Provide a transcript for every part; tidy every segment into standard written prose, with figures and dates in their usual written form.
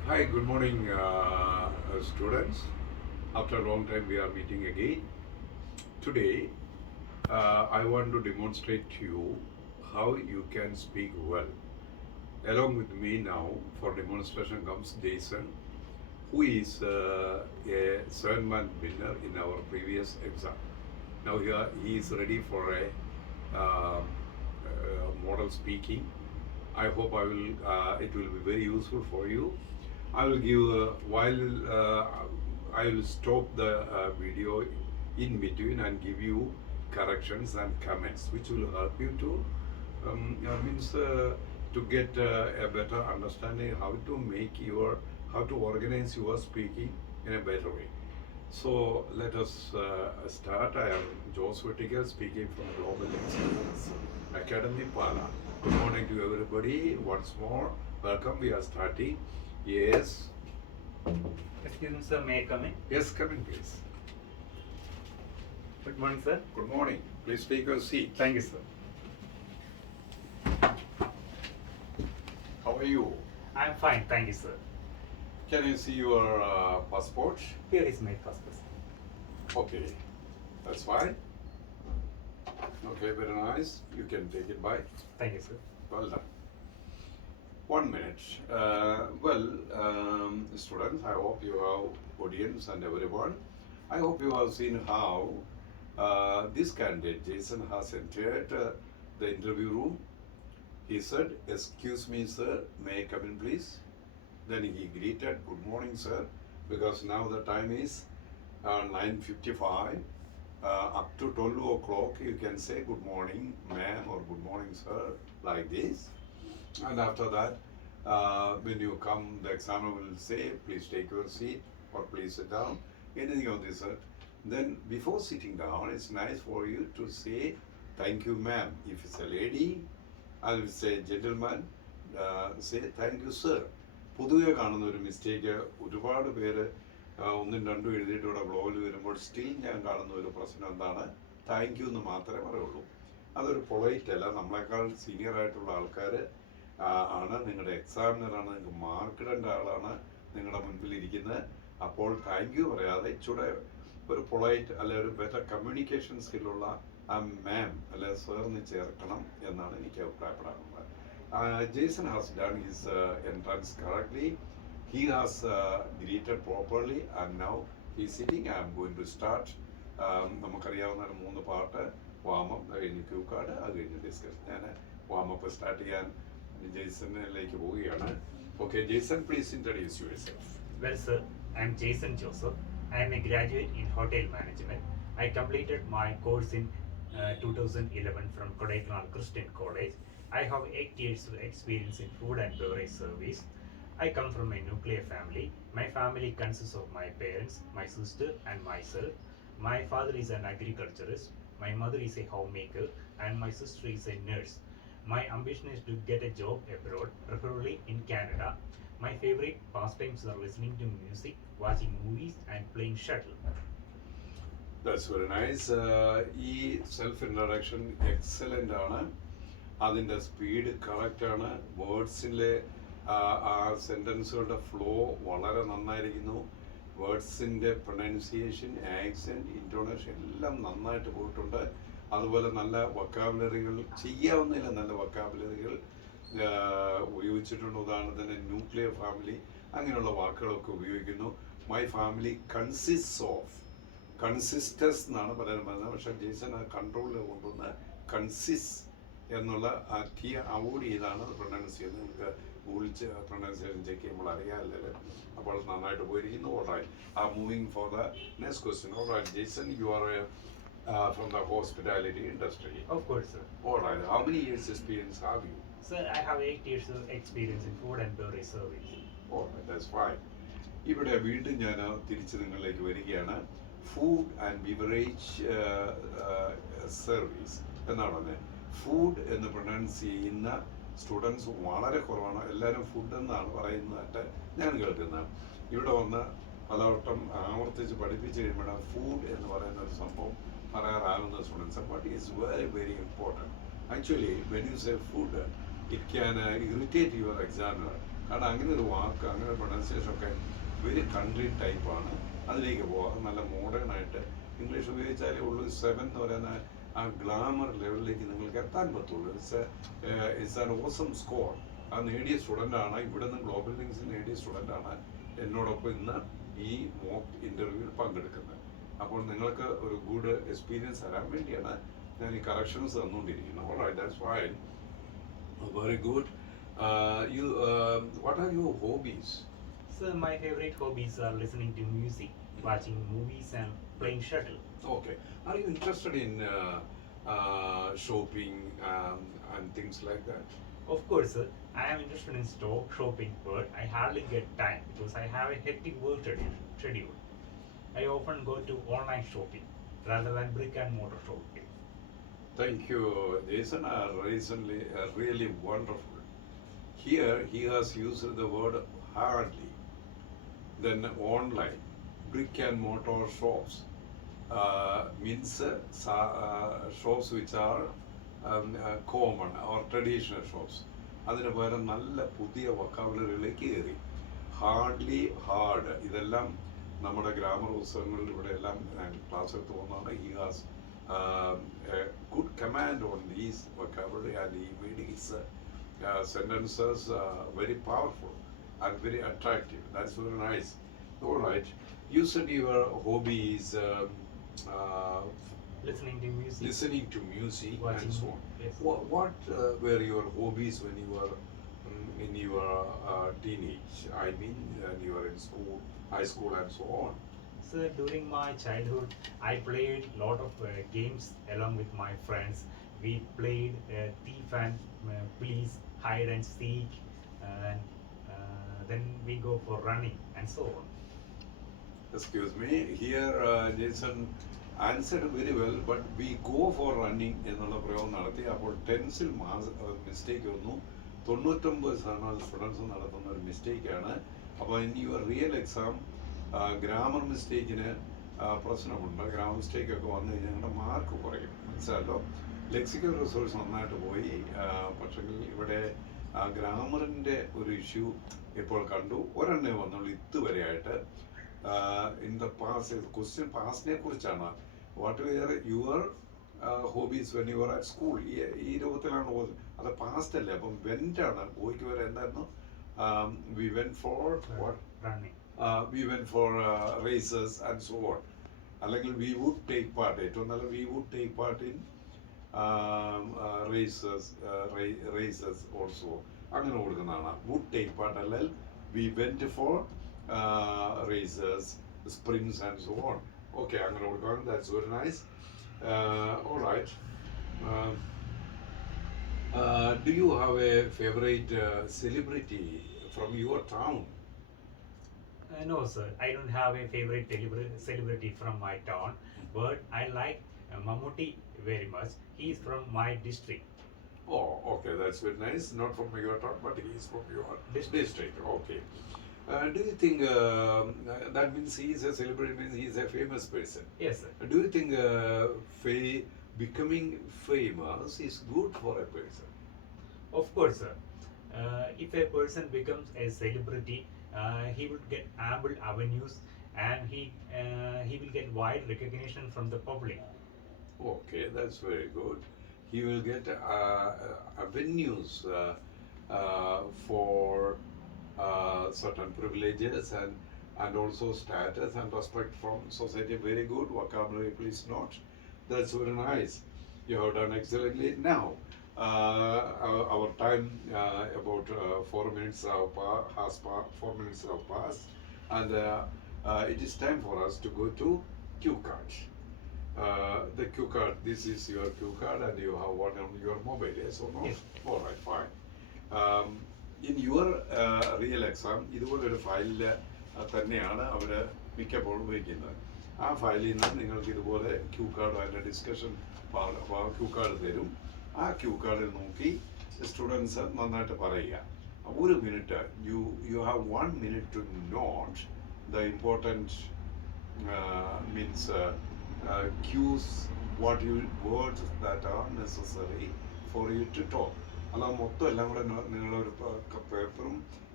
Hi, good morning, students. After a long time, we are meeting again. Today, I want to demonstrate to you how you can speak well. Along with me now for demonstration comes Jason, who is a 7-month winner in our previous exam. Now he is ready for a model speaking. I hope it will be very useful for you. I will give I will stop the video in between and give you corrections and comments, which will help you to means to get a better understanding how to organize your speaking in a better way. So let us start. I am Jose Whittaker speaking from Global Excellence Academy, Pala. Good morning to everybody. Once more, welcome. We are starting. Yes. Excuse me, sir. May I come in? Yes, come in, please. Good morning, sir. Good morning. Please take your seat. Thank you, sir. How are you? I'm fine. Thank you, sir. Can you see your passport? Here is my passport. Okay, that's fine. Okay, very nice. You can take it by. Thank you, sir. Well done. 1 minute. Students, I hope you have audience and everyone. I hope you have seen how this candidate, Jason, has entered the interview room. He said, "Excuse me, sir, may I come in, please?" Then he greeted, "Good morning, sir," because now the time is 9:55. Up to 12 o'clock, you can say good morning, ma'am, or good morning, sir, like this. And after that, when you come, the examiner will say, "Please take your seat," or "Please sit down," anything of this sort. Then, before sitting down, it's nice for you to say, "Thank you, ma'am." If it's a lady, I will say, "Gentleman," say, "Thank you, sir." പൊതുവെ കാണുന്ന ഒരു mistake ഒരുപാട് പേര് ഒന്നും രണ്ടും എഴുതിയിട്ട് ഇവിടെ ബ്ലോഗിൽ വരുമ്പോൾ സ്റ്റിൽ ഞാൻ കാണുന്ന ഒരു പ്രശ്നം എന്താണ്, താങ്ക് യു എന്ന് മാത്രമേ പറയുള്ളൂ. അതൊരു പൊളൈറ്റ് അല്ല. നമ്മളെക്കാൾ സീനിയർ ആയിട്ടുള്ള ആൾക്കാർ ആണ്, നിങ്ങളുടെ എക്സാമിനറാണ്, നിങ്ങൾക്ക് മാർക്ക് ഇടേണ്ട ആളാണ് നിങ്ങളുടെ മുൻപിൽ ഇരിക്കുന്നത്. അപ്പോൾ താങ്ക് യു പറയാതെ ഇച്ചിടെ ഒരു പൊളൈറ്റ് അല്ലെ ഒരു ബെറ്റർ കമ്മ്യൂണിക്കേഷൻ സ്കില്ലുള്ള ആ മാം അല്ലെ സാറിന് ചേർക്കണം എന്നാണ് എനിക്ക് അഭിപ്രായപ്പെടാറുള്ളത്. Jason has done his entrance correctly. He has greeted properly and now he's sitting. I am going to start. നമുക്കറിയാവുന്ന ഒരു 3 പാർട്ട്, വാമപ്പ്, കഴിഞ്ഞ് ക്യൂ കാർഡ്, അത് കഴിഞ്ഞ് ഡിസ്കഷൻ. ഞാൻ വാമപ്പ് സ്റ്റാർട്ട് ചെയ്യാൻ ജെയ്സണിലേക്ക് പോവുകയാണ്. Okay, Jason, please introduce yourself. Well, sir, I'm Jason Joseph. I am a graduate in hotel management. I completed my course in 2011 from Kodaikanal Christian College. I have 8 years of experience in food and beverage service. I come from a nuclear family. My family consists of my parents, my sister, and myself. My father is an agriculturist, my mother is a homemaker, and my sister is a nurse. My ambition is to get a job abroad, preferably in Canada. My favorite pastimes are listening to music, watching movies, and playing shuttle. That's very nice. ഈ self introduction excellent ആണ്. അതിൻ്റെ speed കറക്റ്റാണ്. വേർഡ്സിലെ ആ സെൻറ്റൻസുകളുടെ flow വളരെ നന്നായിരിക്കുന്നു. വേർഡ്സിൻ്റെ pronunciation, accent, ഇൻറ്റോണേഷൻ എല്ലാം നന്നായിട്ട് പോയിട്ടുണ്ട്. അതുപോലെ നല്ല വൊക്കാബുലറികൾ, ചെയ്യാവുന്നതിൽ നല്ല വൊക്കാബുലറികൾ ഉപയോഗിച്ചിട്ടുണ്ട്. ഉദാഹരണത്തിന് ന്യൂക്ലിയർ ഫാമിലി, അങ്ങനെയുള്ള വാക്കുകളൊക്കെ ഉപയോഗിക്കുന്നു. മൈ ഫാമിലി കൺസിസ്റ്റ് ഓഫ്, കൺസിസ്റ്റസ് എന്നാണ് പറയാൻ പറയുന്നത്. പക്ഷേ ജെയ്സൺ ആ കൺട്രോളിൽ കൊണ്ടുവന്ന് കൺസിസ് എന്നുള്ള ആ ടി അവോയ്ഡ് ചെയ്താണ് പ്രൊനൗൺസ് ചെയ്യുന്നത്. നിങ്ങൾക്ക് ഗൂഗിൾ പ്രൊനൗൺസിയേഷൻ ചെക്ക് ചെയ്യുമ്പോൾ അറിയാമല്ലോ. അപ്പോൾ നന്നായിട്ട് പോയിരിക്കുന്നു. Alright, moving for the next question. Alright, Jason, you are from the hospitality industry. Of course, sir. Alright, how many years experience have you? Sir, I have 8 years of experience in food and beverage service. Alright, that's fine. ഇവിടെ വീണ്ടും ഞാൻ തിരിച്ച് നിങ്ങളിലേക്ക് വരികയാണ്. Food and beverage service എന്നാണ് പറഞ്ഞത്. Food എന്ന് pronounce ചെയ്യുന്ന സ്റ്റുഡൻസ് വളരെ കുറവാണ്. എല്ലാവരും ഫുഡ് എന്നാണ് പറയുന്നതായിട്ട് ഞാൻ കേൾക്കുന്നത്. ഇവിടെ വന്ന് പലവട്ടം ആവർത്തിച്ച് പഠിപ്പിച്ച് കഴിയുമ്പോഴാണ് ഫുഡ് എന്ന് പറയുന്ന ഒരു സംഭവം പറയാറാകുന്ന students. But is very very important. Actually when you say food, it can irritate your examiner. കാരണം അങ്ങനെ ഒരു വാക്ക് അങ്ങനെ പ്രൊണൗൺസിയേഷൻ ഒക്കെ വെരി കൺട്രി ടൈപ്പാണ്. അതിലേക്ക് പോവാം. നല്ല മോഡേൺ ആയിട്ട് ഇംഗ്ലീഷ് ഉപയോഗിച്ചാലേ ഉള്ളൂ 7 എന്ന് പറയുന്ന ആ ഗ്ലാമർ ലെവലിലേക്ക് നിങ്ങൾക്ക് എത്താൻ പറ്റുള്ളൂ. It's an awesome score. ആ നേടിയ സ്റ്റുഡൻ്റാണ്, ഇവിടെ നിന്ന് ഗ്ലോബൽ ലിങ്സിൽ നേടിയ സ്റ്റുഡൻ്റാണ് എന്നോടൊപ്പം ഇന്ന് ഈ മോക്ക് ഇൻ്റർവ്യൂവിൽ പങ്കെടുക്കുന്നത്. അപ്പോൾ നിങ്ങൾക്ക് ഒരു ഗുഡ് എക്സ്പീരിയൻസ് തരാൻ വേണ്ടിയാണ് ഞാൻ ഈ corrections തന്നുകൊണ്ടിരിക്കുന്നത്. Alright, that's fine. Very good. What are your hobbies? So my favorite hobbies are listening to music, watching movies, and playing shuttle. Okay. Are you interested in shopping and things like that? Of course, sir, I am interested in store shopping, but I hardly get time because I have a hectic work schedule. I often go to online shopping rather than brick and mortar shopping. Thank you, Jason. Recently, really wonderful. Here, he has used the word hardly. Then online, brick and mortar shops means shops which are common or traditional shops. അതിന് പകരം നല്ല പുതിയ വൊക്കാബുലറികളിലേക്ക് കയറി. Hardly, hard, ഇതെല്ലാം നമ്മുടെ grammar പുസ്തകങ്ങളിൽ ഇവിടെ എല്ലാം ക്ലാസ് എടുത്ത് പോകുന്നതാണ്. He has a good command on these vocabulary, and he made his sentences very powerful and very attractive. That's very nice. All right. You said your hobby is Listening to music. listening to music Watching, and so on. yes. What were your hobbies when you were in your teenage? I mean, when you were in school, high school, and so on. So during my childhood, I played a lot of games along with my friends. We played thief and police, hide and seek, and then we go for running and so on. Excuse me. Here, Jason answered very well, but we go for running എന്നുള്ള പ്രയോഗം നടത്തി. അപ്പോൾ ടെൻസിൽ mistake വന്നു. 99% students നടത്തുന്ന ഒരു മിസ്റ്റേക്കാണ്. അപ്പോൾ in your real exam grammar മിസ്റ്റേക്കിന് പ്രശ്നമുണ്ട്. Grammar mistake ഒക്കെ വന്നു കഴിഞ്ഞാൽ ഞങ്ങളുടെ മാർക്ക് കുറയും, മനസ്സിലായല്ലോ. ലെക്സിക്കൽ റിസോഴ്സ് നന്നായിട്ട് പോയി. പക്ഷെങ്കിൽ ഇവിടെ ഗ്രാമറിൻ്റെ ഒരു ഇഷ്യൂ ഇപ്പോൾ കണ്ടു. ഒരെണ്ണേ വന്നുള്ളൂ ഇതുവരെയായിട്ട്. ഇൻ ദ പാസ്റ്റ്, ക്വസ്റ്റ്യൻ പാസ്റ്റിനെ കുറിച്ചാണ്. What wear your hobbies when your at school, ഈ രൂപത്തിലാണ് പോകുന്നത്. അത് പാസ്റ്റ് അല്ലേ. അപ്പം വെൻ്റാണ്. പോയിക്ക് വരെ എന്തായിരുന്നു? V went for Running. We went for races and so on. അല്ലെങ്കിൽ we would take part, ഏറ്റവും നല്ല we would take part in races also. അങ്ങനെ കൊടുക്കുന്നതാണ്. would take part അല്ലെങ്കിൽ we went for races, sprints and so on. Okay, അങ്ങനെ കൊടുക്കണം. That's very nice. All right. Do you have a favorite celebrity from your town? No, sir. I don't have a favorite celebrity from my town, but I like Mammootty very much. He is from my district. Oh, okay, that's very nice. Not from your town, but he is from your district. Okay. Do you think that means he is a celebrity, means he is a famous person? Yes, sir. Do you think becoming famous is good for a person? Of course, sir. If a person becomes a celebrity, he would get ample avenues, and he will get wide recognition from the public. Okay, that's very good. He will get avenues for certain privileges and also status and respect from society. Very good. Vocabulary, please note. That's very nice. You have done excellently. Now, our time about 4 minutes has 4 minutes have passed, and it is time for us to go to cue card. The cue card. This is your cue card, and you have one on your mobile. Yes or no? Yes. All right, fine. In your real exam, ഇതുപോലൊരു ഫയലിൽ തന്നെയാണ് അവർ മിക്കപ്പോഴും വയ്ക്കുന്നത്. ആ ഫയലിൽ നിന്ന് നിങ്ങൾക്ക് ഇതുപോലെ ക്യൂ കാർഡ് അതിൻ്റെ ഡിസ്കഷൻ ക്യൂ കാർഡ് തരും. ആ ക്യൂ കാർഡിൽ നോക്കി സ്റ്റുഡൻസ് നന്നായിട്ട് പറയുക. ഒരു minute, you have 1 minute to not the important means cues, words that are necessary for you to talk. അല്ല മൊത്തം എല്ലാം കൂടെ നിങ്ങളൊരു പേപ്പറും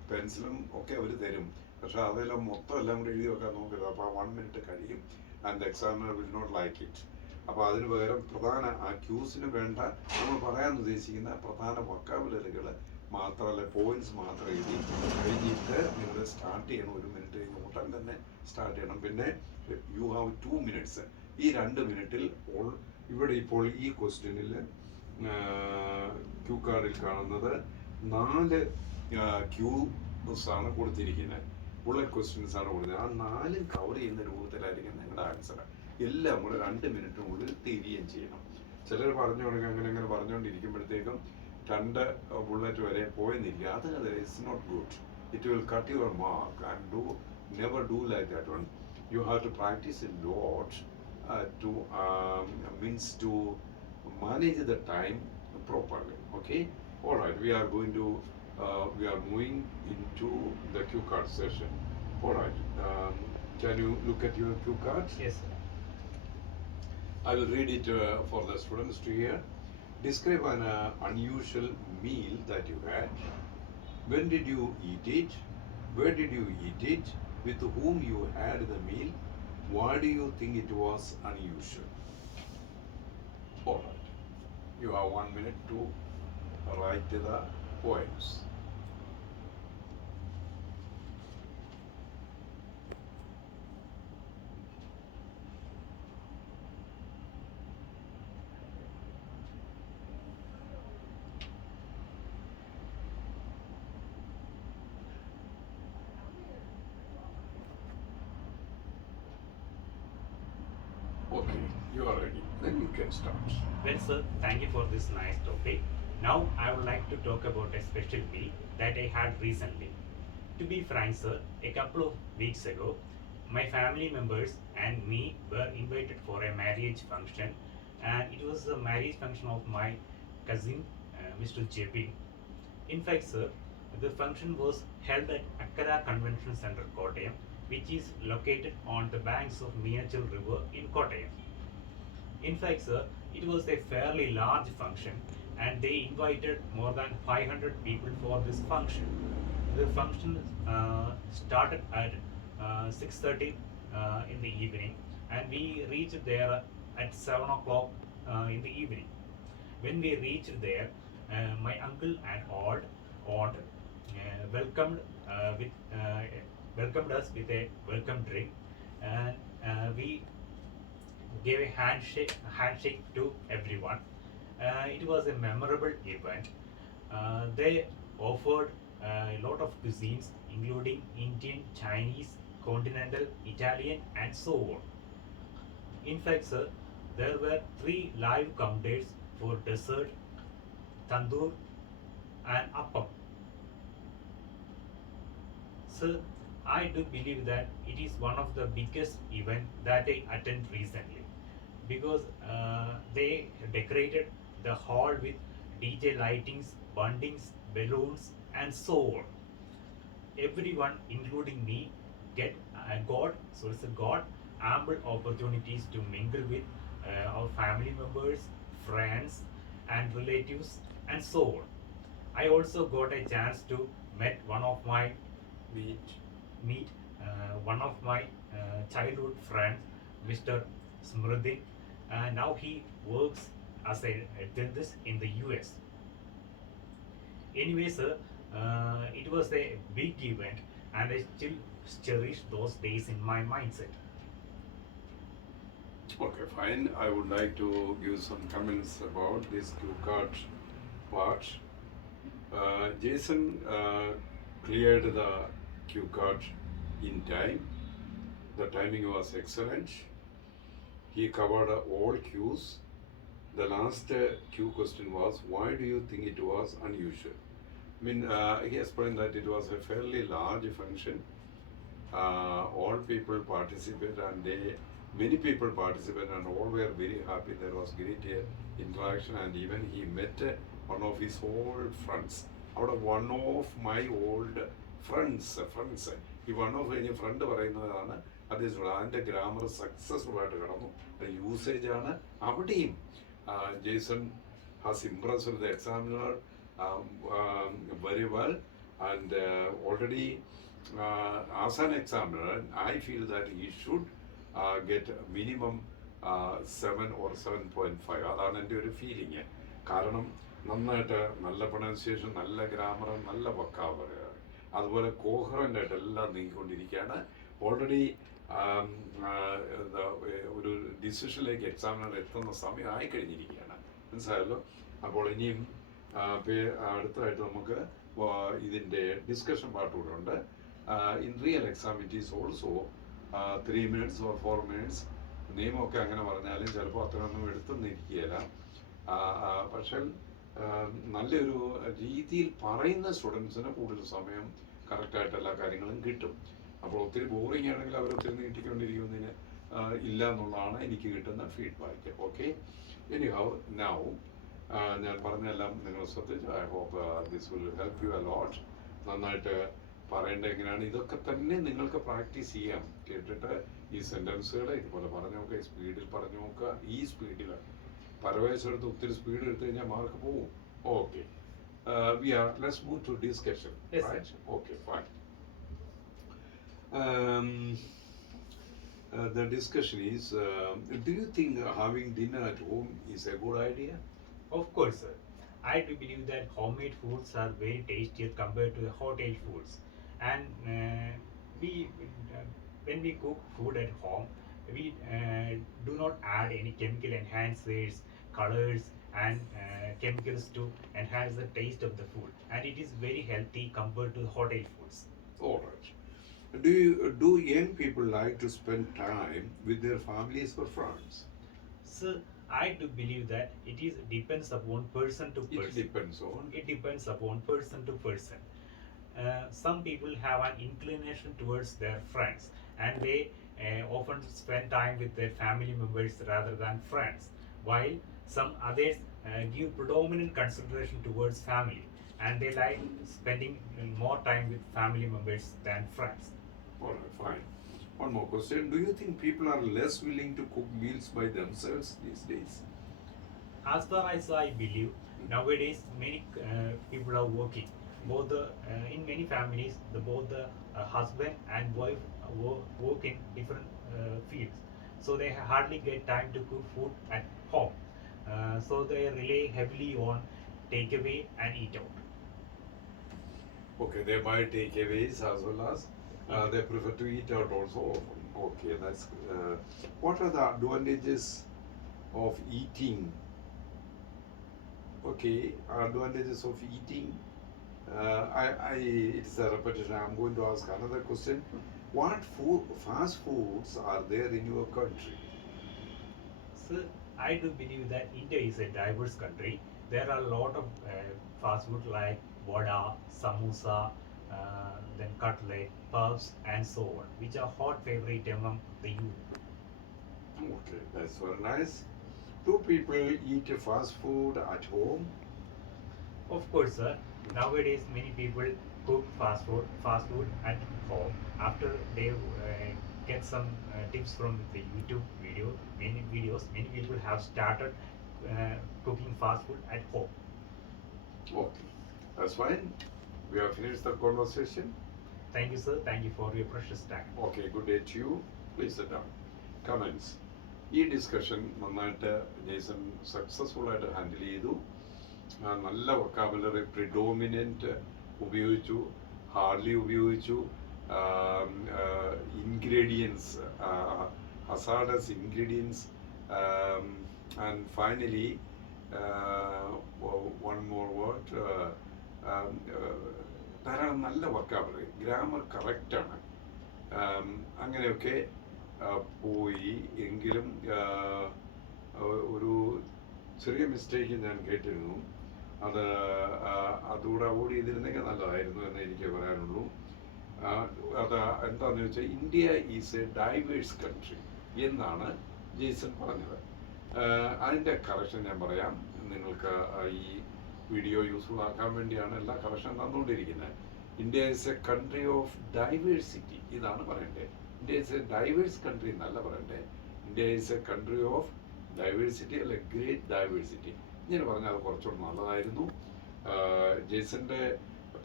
പെൻസിലും ഒക്കെ അവർ തരും. പക്ഷെ അതെല്ലാം മൊത്തം എല്ലാം കൂടി എഴുതി വെക്കാൻ നോക്കരുത്. അപ്പോൾ 1 മിനിറ്റ് കഴിയും. And the examiner will not like it. അപ്പോൾ അതിന് പകരം പ്രധാന ആ ക്യൂസിന് വേണ്ട നമ്മൾ പറയാൻ ഉദ്ദേശിക്കുന്ന പ്രധാന വൊക്കാബുലറികൾ മാത്രമല്ല, പോയിന്റ്സ് മാത്രം എഴുതി കഴിഞ്ഞിട്ട് നിങ്ങൾ സ്റ്റാർട്ട് ചെയ്യണം. 1 മിനിറ്റ് കഴിഞ്ഞ് ഉടൻ തന്നെ സ്റ്റാർട്ട് ചെയ്യണം. പിന്നെ യു ഹാവ് 2 മിനിറ്റ്സ്. ഈ 2 മിനിറ്റിൽ ഇവിടെ ഇപ്പോൾ ഈ ക്വസ്റ്റ്യനിൽ ക്യൂ കാർഡിൽ കാണുന്നത് 4 ക്യൂസ് ആണ് കൊടുത്തിരിക്കുന്നത്. ബുള്ളറ്റ് ക്വസ്റ്റ്യൻസ് ആണ് കൊടുത്തത്. ആ 4 കവർ ചെയ്യുന്ന രൂപത്തിലായിരിക്കും നിങ്ങളുടെ ആൻസർ. എല്ലാം കൂടെ 2 മിനിറ്റിനുള്ളിൽ തിരികെയും ചെയ്യണം. ചിലർ പറഞ്ഞു കൊടുക്കുക അങ്ങനെ പറഞ്ഞുകൊണ്ടിരിക്കുമ്പോഴത്തേക്കും 2 ബുള്ളറ്റ് വരെ പോയെന്നിരിക്കുക. അത് it's not good. It will cut your mark and never do like that one. You have to practice a lot to to manage the time properly. Okay. All right. We are moving into the cue card session. All right. Can you look at your cue cards? Yes, sir. I will read it for the students to hear. Describe an unusual meal that you had. When did you eat it? Where did you eat it? With whom you had the meal? Why do you think it was unusual? All right. You have 1 minute to write the poems. Okay, you are ready. Then you can start. Well, sir, thank you for this nice topic. Now, I would like to talk about a special meal that I had recently. To be frank, sir, a couple of weeks ago, my family members and me were invited for a marriage function, and it was the marriage function of my cousin, Mr. JP. In fact, sir, the function was held at Akkara Convention Center, Kottayam, which is located on the banks of Miyachal River in Kottayam. In fact, sir, it was a fairly large function, and they invited more than 500 people for this function. The function started at 6:30 in the evening, and we reached there at 7 o'clock in the evening. When we reached there, my uncle and aunt welcomed welcomed us with a welcome drink, and we gave a handshake to everyone. It was a memorable event. They offered a lot of cuisines, including Indian, Chinese, continental, Italian, and so on. In fact, sir, there were 3 live counters for dessert, tandoor, and appam. Sir, I do believe that it is one of the biggest events that I attend recently, because they decorated the hall with DJ lightings, bundings, balloons, and so on. Everyone, including me, got ample opportunities to mingle with our family members, friends, and relatives, and so on. I also got a chance to meet one of my childhood friends, Mr. Smriti, and now he works as a dentist in the US. Anyway, sir, it was a big event, and I still cherish those days in my mindset. Okay, fine. I would like to give some comments about this cue card part. Jason cleared the cue card in time. The timing was excellent. He covered all cues. The last cue question was, why do you think it was unusual? He explained that it was a fairly large function. All people participated, and many people participated, and all were very happy. There was great interaction, and even he met one of his old friends. Out of one of my old friends, ഈ one of കഴിഞ്ഞ front പറയുന്നതാണ് അദ്ദേഹം. അതിൻ്റെ grammar successful ആയിട്ട് കിടന്നു. Usage ആണ് അവിടെയും. Jason has impressed the examiner very well, And already as an examiner, I feel that he should get minimum 7 or 7.5. അതാണ് എൻ്റെ ഒരു ഫീലിങ്. കാരണം നന്നായിട്ട് നല്ല പ്രൊനൗൺസിയേഷൻ, നല്ല ഗ്രാമർ, നല്ല വൊക്കാബുലറി, അതുപോലെ കോഹറൻ്റ് ആയിട്ട് എല്ലാം നീങ്ങിക്കൊണ്ടിരിക്കുകയാണ്. ഓൾറെഡി ഒരു ഡിസിഷനിലേക്ക് എക്സാമിനർ എത്തുന്ന സമയം ആയിക്കഴിഞ്ഞിരിക്കുകയാണ്. മനസ്സിലായല്ലോ? അപ്പോൾ ഇനിയും അടുത്തതായിട്ട് നമുക്ക് ഇതിൻ്റെ ഡിസ്കഷൻ പാർട്ട് കൂടെ ഉണ്ട്. In real exam it is also 3 minutes or 4 minutes. നിയമമൊക്കെ അങ്ങനെ പറഞ്ഞാലും ചിലപ്പോൾ അത്രയൊന്നും എടുത്തൊന്നിരിക്കുകയില്ല. പക്ഷേ നല്ലൊരു രീതിയിൽ പറയുന്ന സ്റ്റുഡൻസിന് കൂടുതൽ സമയം കറക്റ്റായിട്ട് എല്ലാ കാര്യങ്ങളും കിട്ടും. അപ്പോൾ ഒത്തിരി ബോറിംഗ് ആണെങ്കിൽ അവർ ഒത്തിരി നീട്ടിക്കൊണ്ടിരിക്കുന്നതിന് ഇല്ല എന്നുള്ളതാണ് എനിക്ക് കിട്ടുന്ന feedback. Okay, any how now ഞാൻ പറഞ്ഞെല്ലാം നിങ്ങൾ ശ്രദ്ധിച്ചു. I hope this will help you a lot. നന്നായിട്ട് പറയേണ്ടത് എങ്ങനെയാണ് ഇതൊക്കെ തന്നെ നിങ്ങൾക്ക് പ്രാക്ടീസ് ചെയ്യാം. കേട്ടിട്ട് ഈ സെൻറ്റൻസുകൾ ഇതുപോലെ പറഞ്ഞു നോക്കുക, സ്പീഡിൽ പറഞ്ഞു നോക്കുക. ഈ സ്പീഡിൽ പരവേശെടുത്ത് ഒത്തിരി സ്പീഡ് എടുത്തു കഴിഞ്ഞാൽ മാർക്ക് പോവും. Okay, let's move to discussion. Yes, right? sir. Okay, fine. The discussion is, do you think having dinner at home is a good idea? Of course, sir. I do believe that homemade foods are very tastier compared to the hotel foods. And we, when we cook food at home, we do not add any chemical enhancers, colors, and chemicals to enhance the taste of the food. And it is very healthy compared to the hotel foods. All right. Do young people like to spend time with their families or friends? So I do believe that it is depends upon person to person. It depends on. It depends upon person to person. Some people have an inclination towards their friends, and they often spend time with their family members rather than friends, while some others give predominant consideration towards family, and they like spending more time with family members than friends. All right, fine. One more question. Do you think people are less willing to cook meals by themselves these days? As far as I believe, nowadays many people are working. Both in many families, both the husband and wife work in different fields, so they hardly get time to cook food at home. So they rely heavily on takeaway and eat out. Okay, they buy takeaways as well as they prefer to eat out also. Okay, that's. What are the advantages of eating? Okay, advantages of eating. It's a repetition. I'm going to ask another question. What fast foods are there in your country? So I do believe that India is a diverse country. There are a lot of fast food like vada, samosa, then cutlet, puffs, and so on, which are hot favorite among the youth. Okay, that's very nice. Do people eat fast food at home? Of course, sir. Nowadays, many people cook fast food at home after they get some tips from the YouTube video. Many people have started cooking fast food at home. Okay, that's fine. We have finished the conversation. Thank you, sir. Thank you for your precious time. Okay, good day to you. Please sit down. Comments. ഈ discussion നന്നായിട്ട് Jason successful ആയിട്ട് handle ചെയ്തു. നല്ല vocabulary predominant ഉപയോഗിച്ചു, hardly ഉപയോഗിച്ചു, ingredients, hazardous ingredients, and finally one more word, ധാരാളം നല്ല vocabulary, grammar കറക്റ്റാണ്. അങ്ങനെയൊക്കെ പോയി. എങ്കിലും ഒരു ചെറിയ മിസ്റ്റേക്ക് ഞാൻ കേട്ടിരുന്നു. അതുകൂടെ അവോയ്ഡ് ചെയ്തിരുന്നെങ്കിൽ നല്ലതായിരുന്നു എന്ന് എനിക്ക് പറയാനുള്ളൂ. അത് എന്താണെന്ന് വെച്ചാൽ India is A diverse country എന്നാണ് ജെയ്സൺ പറഞ്ഞത്. അതിൻ്റെ കറക്ഷൻ ഞാൻ പറയാം. നിങ്ങൾക്ക് ഈ വീഡിയോ യൂസ്ഫുൾ ആക്കാൻ വേണ്ടിയാണ് എല്ലാ correction തന്നുകൊണ്ടിരിക്കുന്നത്. India is A country of diversity ഇതാണ് പറയേണ്ടത്. India is A diverse country എന്നല്ല പറയണ്ടേ. India is A country of diversity അല്ലെ ഗ്രേറ്റ് ഡൈവേഴ്സിറ്റി. ഇങ്ങനെ പറഞ്ഞാൽ അത് കുറച്ചുകൂടി നല്ലതായിരുന്നു. ജെയ്സന്റെ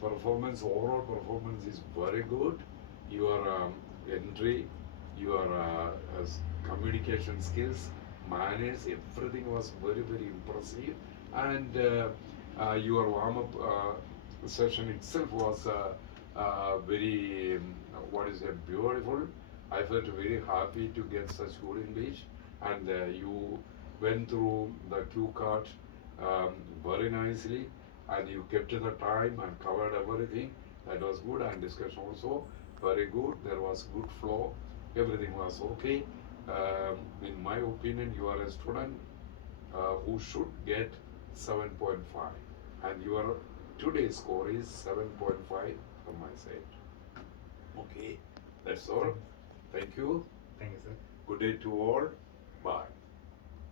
performance, overall performance is very good. Your entry, your communication skills, manners, everything was very, very impressive. And your warm up session itself was very, what is it, beautiful. I felt very happy to get such good English. And you went through the cue card um, very nicely, and you kept the time and covered everything. That was good, and discussion also very good. There was good flow. Everything was okay. In my opinion, you are a student who should get 7.5, and your today's score is 7.5 from my side. Okay, that's all. Thank, Thank you. thank you, sir. Good day to all. Bye.